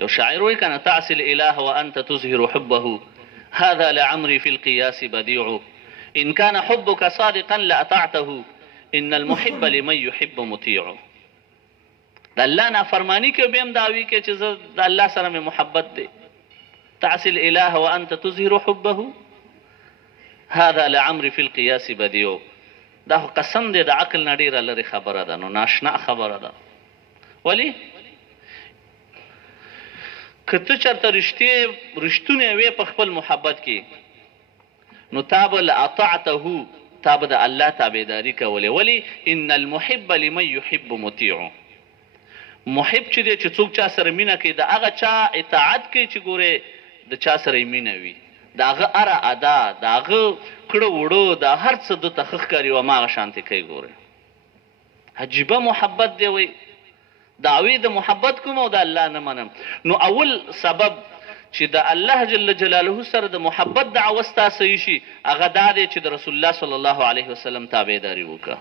یو شاعر وایي کنه تعصي الاله وانت تظهر حبه هذا لعمري في القياس بديع ان كان حبك صادقا لاطعته ان المحب لمن يحب مطيع. د الله نافرمانی کې به هم دا وي کې چې زه د الله سره مې محبت دی. تعصي الاله وانت تظهر حبه هذا لعمري في القياس بديع. دا قسم دی د عقل نه ډېره لرې خبره ده، نو ناشنا خبره ده. ولی که ته چېرته رښتونی وې په خپل محبت کې نو تا به لاطعته تا به د الله تابعداري کولې. ولې ان المحب لمن يحب مطیع. محب چې دی چې څوک چا سره مینه کوي د هغه چا اطاعت کوي چې ګورې د چا سره یې مینه وي، د هغه هره ادا د هغه کړه وړه د هر څه ده ته ښه ښکاري و هماغه شانتې کوي. ګورې عجیبه محبت دی. وایي دعوی د محبت کوم او د الله نه منم. نو اول سبب چې د الله جل جلاله سره د محبت دعوه ستا صحیح شي هغه دا دی چې د رسول الله صلی الله علیه وسلم تابعداري وکړه.